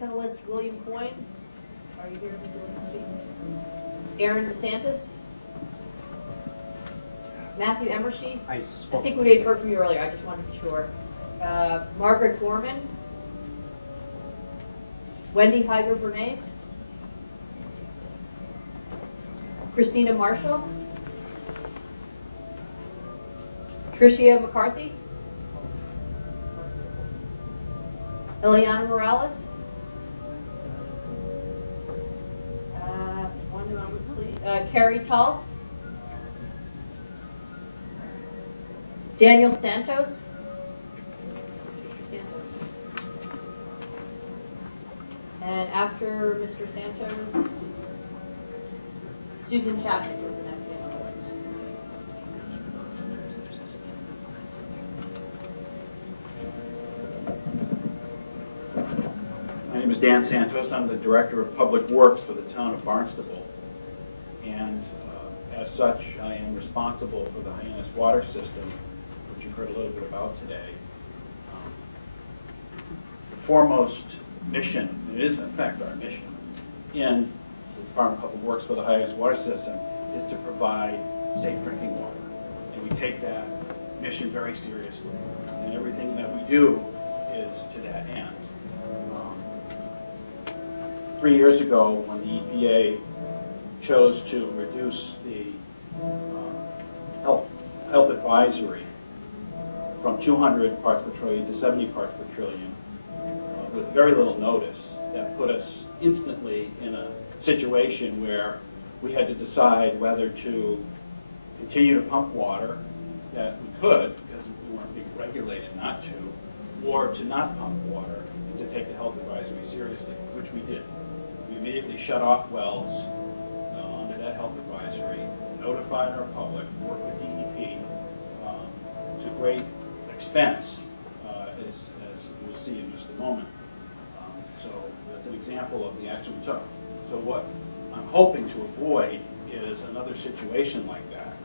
Next on the list, William Coyne. Are you here to speak? Aaron Santos. Matthew Emershe. I think we had heard from you earlier. I just wanted to be sure. Margaret Gorman. Wendy Hyder-Bernays. Christina Marshall. Tricia McCarthy. Eliana Morales. One moment, please. Carrie Tull. Daniel Santos. And after Mr. Santos, Susan Chapman was the next name on the list. My name is Dan Santos. I'm the Director of Public Works for the town of Barnstable. And as such, I am responsible for the Hyannis water system, which you've heard a little bit about today. The foremost mission, it is in fact our mission, in the Department of Public Works for the Hyannis water system is to provide safe drinking water. And we take that mission very seriously. And everything that we do is to that end. 3 years ago, when the EPA chose to reduce the health advisory from 200 parts per trillion to 70 parts per trillion, with very little notice, that put us instantly in a situation where we had to decide whether to continue to pump water that we could, because we weren't being regulated not to, or to not pump water and to take the health advisory seriously, which we did. We immediately shut off wells under that health advisory, notified our public, worked with DEP to great expense, as you'll see in just a moment. So that's an example of the action we took. So what I'm hoping to avoid is another situation like that.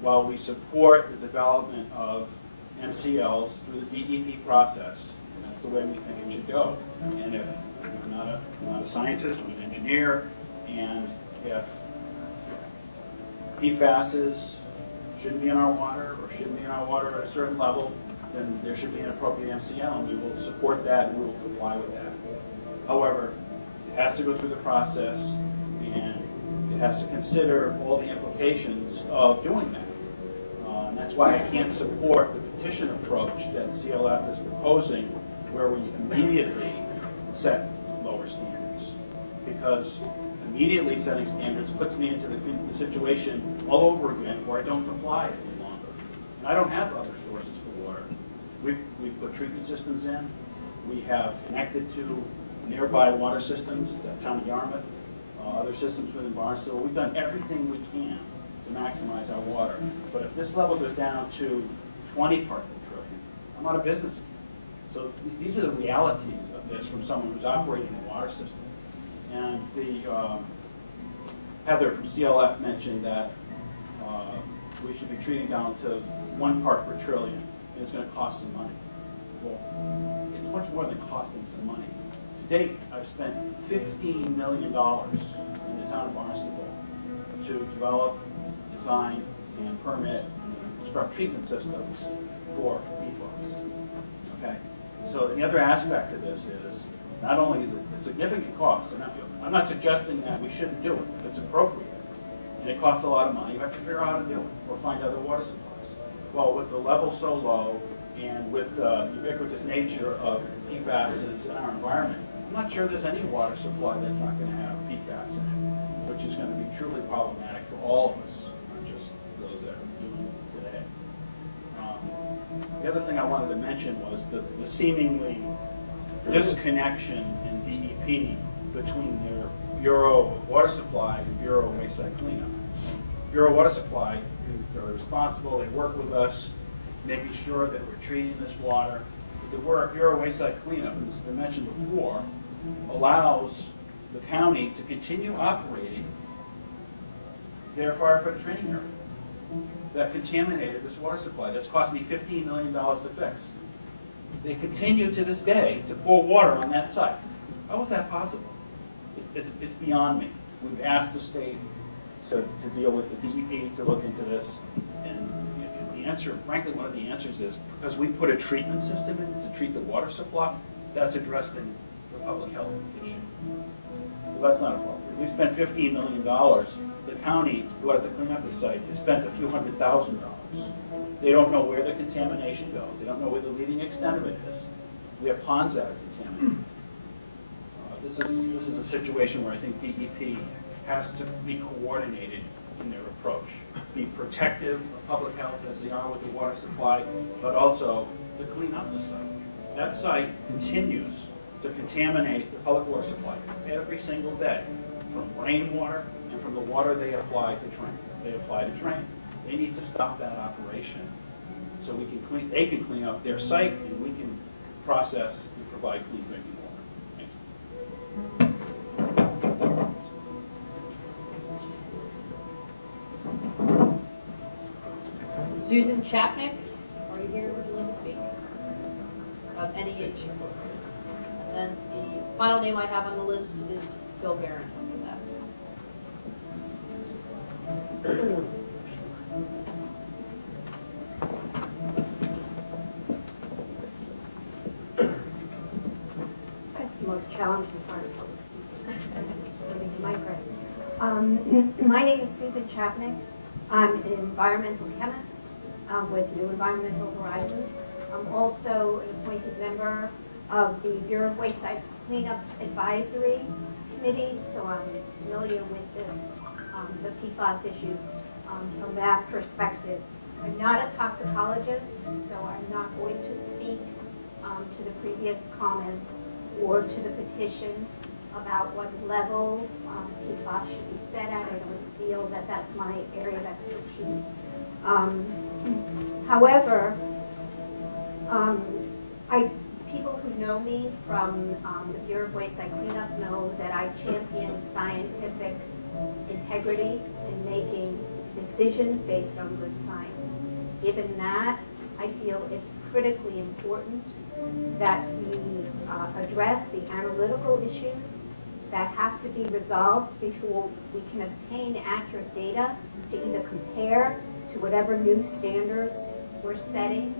While we support the development of MCLs through the DEP process, and that's the way we think it should go. And if I'm not a scientist, I'm an engineer, and if PFASs shouldn't be in our water or shouldn't be in our water at a certain level, then there should be an appropriate MCL, and we will support that and we will comply with that. However, it has to go through the process, and it has to consider all the implications of doing that. And that's why I can't support the petition approach that CLF is proposing, where we immediately set lower standards. Because immediately setting standards puts me into the situation all over again where I don't comply any longer. And I don't have other sources for water. We've put treatment systems in. We have connected to nearby water systems, the town of Yarmouth, other systems within Barnstable. We've done everything we can to maximize our water. But if this level goes down to 20 parts per trillion, I'm out of business again. So these are the realities of this from someone who's operating a water system. And Heather from CLF mentioned that we should be treating down to 1 part per trillion, and it's going to cost some money. Well, it's much more than costing some money. To date, I've spent $15 million in the town of Barnstable to develop, design, and permit and construct treatment systems for PFAS. Okay? So the other aspect of this is not only the significant costs, and I'm not suggesting that we shouldn't do it if it's appropriate, and it costs a lot of money. You have to figure out how to do it or find other water supplies. Well, with the level so low and with the ubiquitous nature of PFAS in our environment, I'm not sure there's any water supply that's not going to have PFAS in it, which is going to be truly problematic for all of us, not just those that are doing it today. The other thing I wanted to mention was the seemingly disconnection in DEP between their Bureau of Water Supply and Bureau of Wayside Cleanup. Bureau of Water Supply, they're responsible, they work with us, making sure that we're treating this water. The Bureau of Wayside Cleanup, as I mentioned before, allows the county to continue operating their firefighter training area that contaminated this water supply. That's cost me $15 million to fix. they continue to this day to pour water on that site. How is that possible? It's beyond me. We've asked the state to deal with the DEP to look into this, and the answer, frankly, one of the answers is because we put a treatment system in to treat the water supply, that's addressed in the public health issue. Well, that's not appropriate. We've spent $15 million. The county, who has to clean up the site, has spent a few $100,000. They don't know where the contamination goes. They don't know where the leading extent of it is. We have ponds that are contaminated. This is a situation where I think DEP has to be coordinated in their approach. Be protective of public health as they are with the water supply, but also to clean up the site. That site continues to contaminate the public water supply every single day, from rainwater and from the water they apply to drain. They need to stop that operation so they can clean up their site and we can process and provide clean drinking water. Thank you. Susan Chapman, are you here? Would you like to speak? Of NEH. And then the final name I have on the list is Bill Garin. That's the most challenging part of it. My name is Susan Chapman. I'm an environmental chemist with New Environmental Horizons. I'm also an appointed member of the Bureau of Waste Site Cleanup Advisory Committee, so I'm familiar with the PFAS issues from that perspective. I'm not a toxicologist, so I'm not going to speak to the previous comments or to the petition about what level PFAS should be set at. I don't feel that that's my area of expertise. However, people who know me from the Bureau of Waste Site Cleanup know that I champion scientific integrity in making decisions based on good science. Given that, I feel it's critically important that we address the analytical issues that have to be resolved before we can obtain accurate data to either compare to whatever new standards we're setting,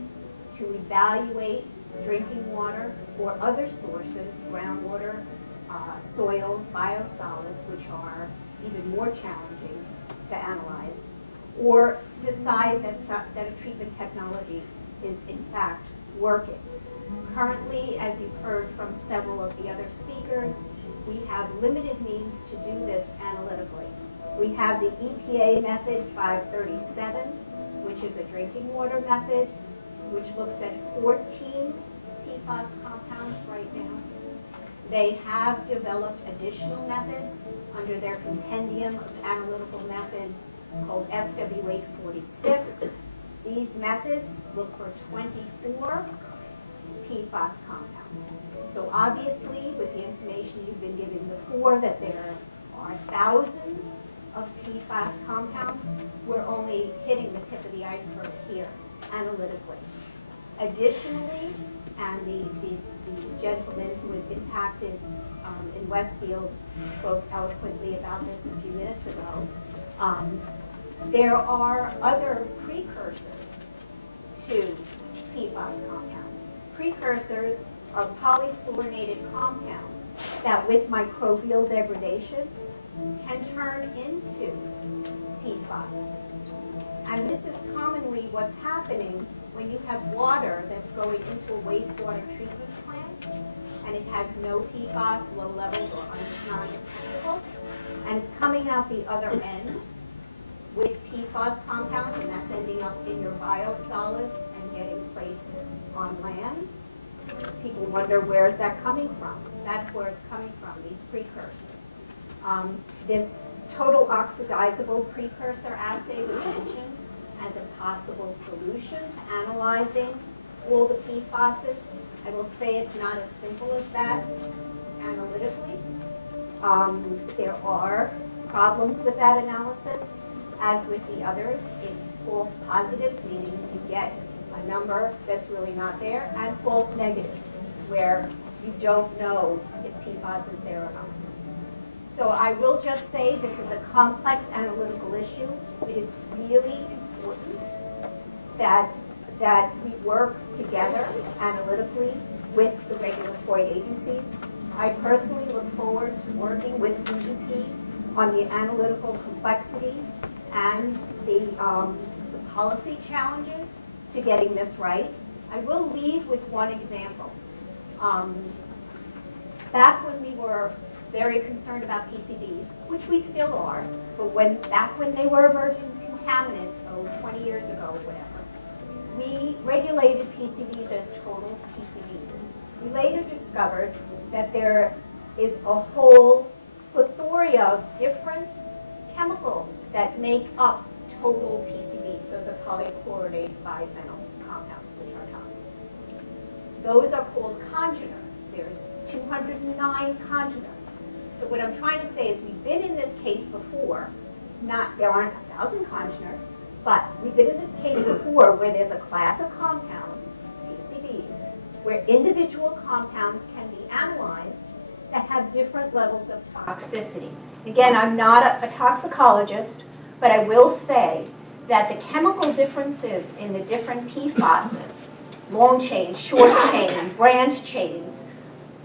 to evaluate drinking water or other sources, groundwater, soils, biosolids, which are even more challenging to analyze, or decide that a treatment technology is in fact working. Currently, as you've heard from several of the other speakers, we have limited means to do this analytically. We have the EPA method 537, which is a drinking water method, which looks at 14 PFAS compounds right now. They have developed additional methods under their compendium of analytical methods called SW846. These methods look for 24 PFAS compounds. So obviously, with the information you've been given before, that there are thousands of PFAS compounds, we're only hitting the tip of the iceberg here, analytically. Additionally, and the gentleman who was impacted in Westfield spoke eloquently about this a few minutes ago, there are other precursors to PFAS compounds. Precursors are polyfluorinated compounds that with microbial degradation can turn into PFAS. And this is commonly what's happening when you have water that's going into a wastewater treatment plant and it has no PFAS, low levels, or non-chemical, and it's coming out the other end with PFAS compounds, and that's ending up in your biosolids and getting placed on land. People wonder, where is that coming from? That's where it's coming from, these precursors. This total oxidizable precursor assay was mentioned as a possible solution to analyzing all the PFASs. I will say it's not as simple as that analytically. There are problems with that analysis, as with the others. It's false positives, meaning you get a number that's really not there, and false negatives, where you don't know if PFAS is there or not. So I will just say this is a complex analytical issue. It is really important that we work together analytically with the regulatory agencies. I personally look forward to working with DEP on the analytical complexity and the policy challenges to getting this right. I will leave with one example. Back when we were very concerned about PCBs, which we still are, but back when they were emerging contaminant, 20 years ago, whatever, we regulated PCBs as total PCBs. We later discovered that there is a whole plethora of different chemicals that make up total PCBs. Those are polychlorinated bimetal compounds, which are toxic. Those are called congeners. There's 209 congeners. So what I'm trying to say is we've been in this case before. There aren't 1,000 congeners, but we've been in this case before where there's a class of compounds, PCBs, where individual compounds can be analyzed that have different levels of toxicity. Again, I'm not a toxicologist, but I will say that the chemical differences in the different PFASs, long chain, short chain, branch chains,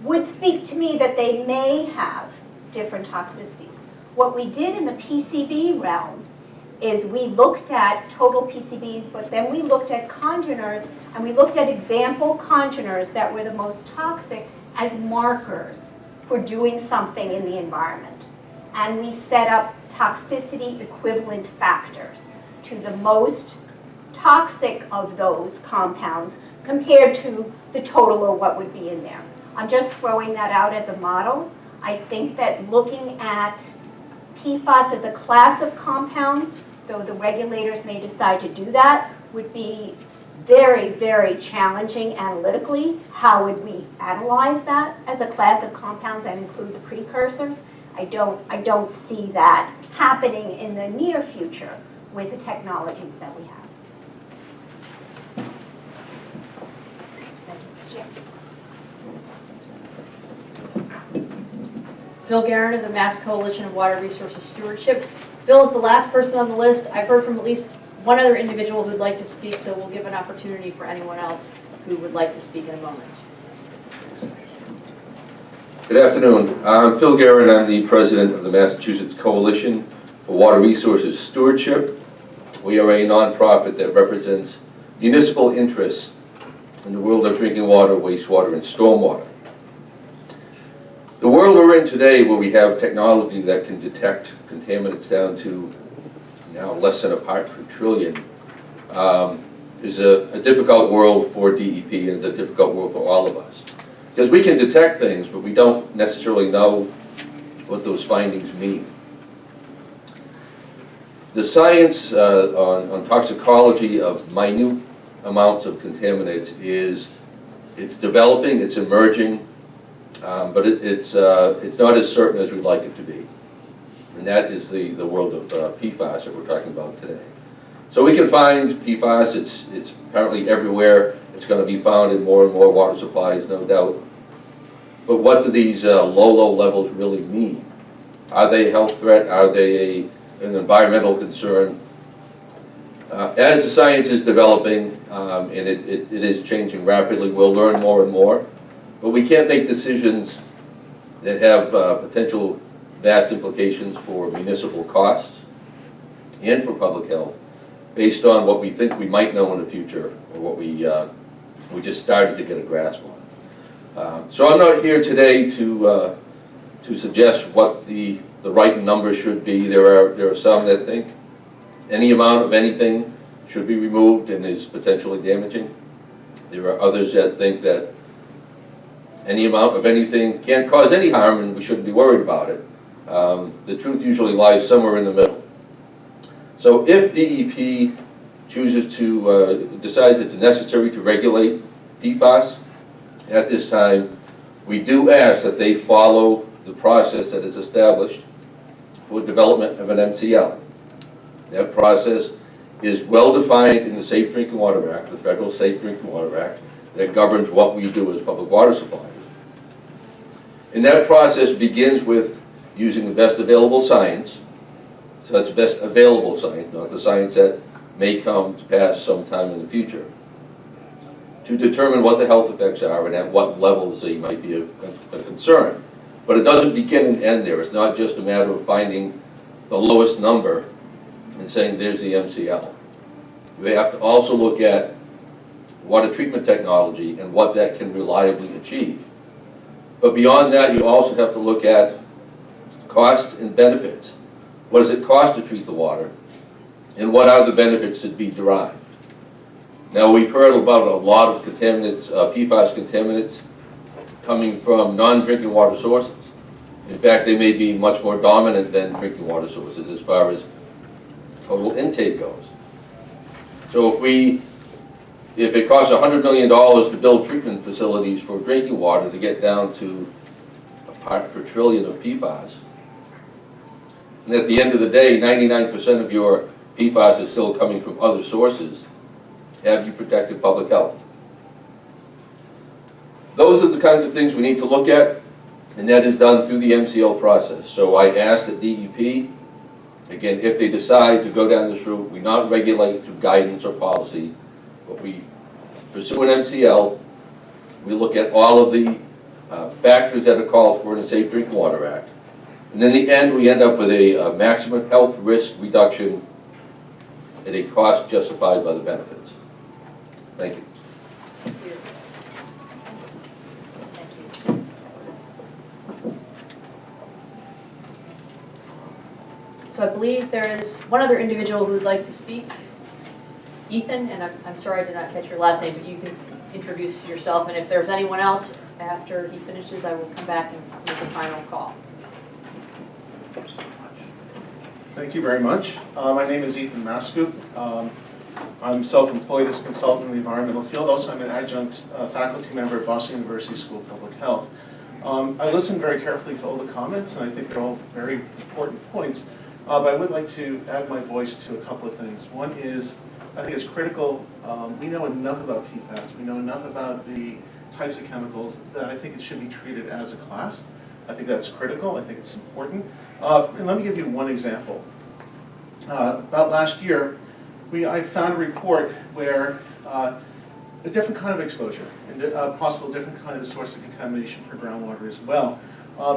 would speak to me that they may have different toxicities. What we did in the PCB realm is we looked at total PCBs, but then we looked at congeners, and we looked at example congeners that were the most toxic as markers for doing something in the environment. And we set up toxicity equivalent factors to the most toxic of those compounds compared to the total of what would be in there. I'm just throwing that out as a model. I think that looking at PFAS as a class of compounds, though the regulators may decide to do that, would be very, very challenging analytically. How would we analyze that as a class of compounds and include the precursors? I don't see that happening in the near future with the technologies that we have. Thank you. Phil Garin of the Mass Coalition of Water Resources Stewardship. Phil is the last person on the list. I've heard from at least one other individual who'd like to speak, so we'll give an opportunity for anyone else who would like to speak in a moment. Good afternoon. I'm Phil Garin. I'm the president of the Massachusetts Coalition for Water Resources Stewardship. We are a nonprofit that represents municipal interests in the world of drinking water, wastewater, and stormwater. The world we're in today, where we have technology that can detect contaminants down to now less than a part per trillion, is a difficult world for DEP, and it's a difficult world for all of us. Because we can detect things, but we don't necessarily know what those findings mean. The science on toxicology of minute amounts of contaminants it's developing, it's emerging, but it's not as certain as we'd like it to be. And that is the world of PFAS that we're talking about today. So we can find PFAS, it's apparently everywhere. It's going to be found in more and more water supplies, no doubt. But what do these low levels really mean? Are they a health threat? Are they an environmental concern? As the science is developing, and it is changing rapidly, we'll learn more and more. But we can't make decisions that have potential vast implications for municipal costs and for public health based on what we think we might know in the future, or what we just started to get a grasp on. So I'm not here today to suggest what the right number should be. There are some that think any amount of anything should be removed and is potentially damaging. There are others that think that any amount of anything can't cause any harm and we shouldn't be worried about it. The truth usually lies somewhere in the middle. So if DEP chooses to decides it's necessary to regulate PFAS at this time, we do ask that they follow the process that is established for development of an MCL. That process is well defined in the Safe Drinking Water Act, the Federal Safe Drinking Water Act, that governs what we do as public water suppliers. And that process begins with using the best available science. So that's best available science, not the science that may come to pass sometime in the future, to determine what the health effects are and at what levels they might be a concern. But it doesn't begin and end there. It's not just a matter of finding the lowest number and saying there's the MCL. We have to also look at water treatment technology and what that can reliably achieve. But beyond that, you also have to look at cost and benefits. What does it cost to treat the water? And what are the benefits that be derived? Now, we've heard about a lot of contaminants, PFAS contaminants, coming from non-drinking water sources. In fact, they may be much more dominant than drinking water sources as far as total intake goes. So if it costs $100 million to build treatment facilities for drinking water to get down to a part per trillion of PFAS, and at the end of the day, 99% of your PFAS is still coming from other sources, have you protected public health? Those are the kinds of things we need to look at, and that is done through the MCL process. So I ask that DEP, again, if they decide to go down this route, we not regulate through guidance or policy, but we pursue an MCL, we look at all of the factors that are called for in the Safe Drinking Water Act. And in the end, we end up with a maximum health risk reduction at a cost justified by the benefits. Thank you. Thank you. Thank you. So I believe there is one other individual who would like to speak. Ethan, and I'm sorry I did not catch your last name, but you can introduce yourself, and if there's anyone else after he finishes, I will come back and make a final call. Thank you very much. My name is Ethan Mascoop. I'm self-employed as a consultant in the environmental field. Also, I'm an adjunct faculty member at Boston University School of Public Health. I listened very carefully to all the comments, and I think they're all very important points. But I would like to add my voice to a couple of things. One is, I think it's critical, we know enough about PFAS, we know enough about the types of chemicals that I think it should be treated as a class. I think that's critical, I think it's important. And let me give you one example. About last year, I found a report where a different kind of exposure, and a possible different kind of source of contamination for groundwater as well.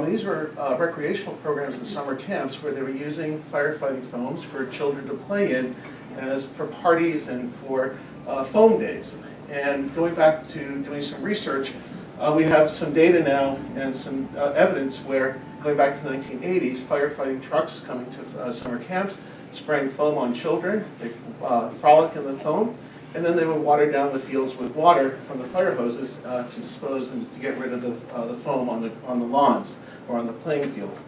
These were recreational programs in summer camps where they were using firefighting foams for children to play in as for parties and for foam days. And going back to doing some research, we have some data now and some evidence where, going back to the 1980s, firefighting trucks coming to summer camps, spraying foam on children, they frolic in the foam, and then they would water down the fields with water from the fire hoses to dispose and to get rid of the foam on the lawns or on the playing fields.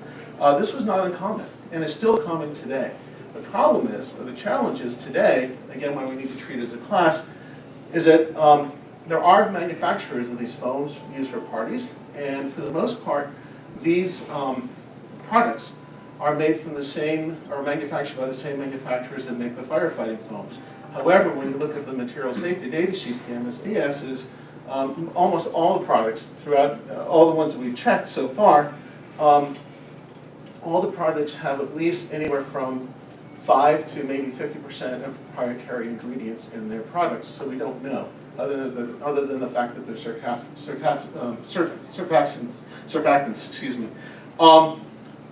This was not uncommon, and it's still common today. The problem is, or the challenge is today, again, when we need to treat it as a class, is that there are manufacturers of these foams used for parties, and for the most part, these products are made from the same, or manufactured by the same manufacturers that make the firefighting foams. However, when you look at the material safety data sheets, the MassDEP, almost all the products throughout, all the ones that we've checked so far, all the products have at least anywhere from 5 to maybe 50% of proprietary ingredients in their products. So we don't know, other than the fact that they're surfactants, excuse me.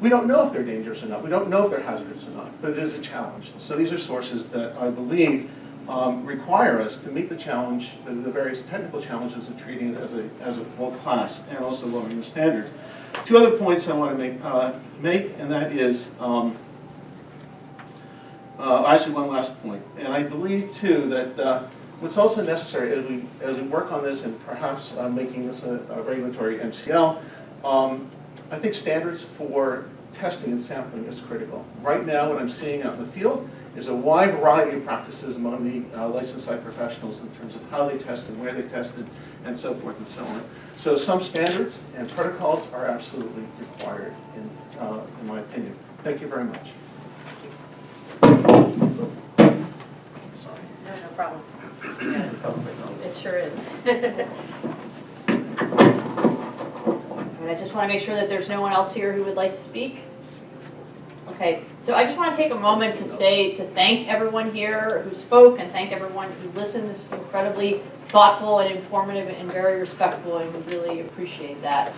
We don't know if they're dangerous or not. We don't know if they're hazardous or not, but it is a challenge. So these are sources that I believe require us to meet the challenge, the various technical challenges of treating it as a full class and also lowering the standards. Two other points I want to make, and that is actually one last point. And I believe too that what's also necessary as we work on this and perhaps making this a regulatory MCL, I think standards for testing and sampling is critical. Right now, what I'm seeing out in the field is a wide variety of practices among the licensed site professionals in terms of how they tested, where they tested, and so forth and so on. So some standards and protocols are absolutely required, in my opinion. Thank you very much. problem. It sure is. And I just want to make sure that there's no one else here who would like to speak. Okay, so I just want to take a moment to thank everyone here who spoke and thank everyone who listened. This was incredibly thoughtful and informative and very respectful, and we really appreciate that.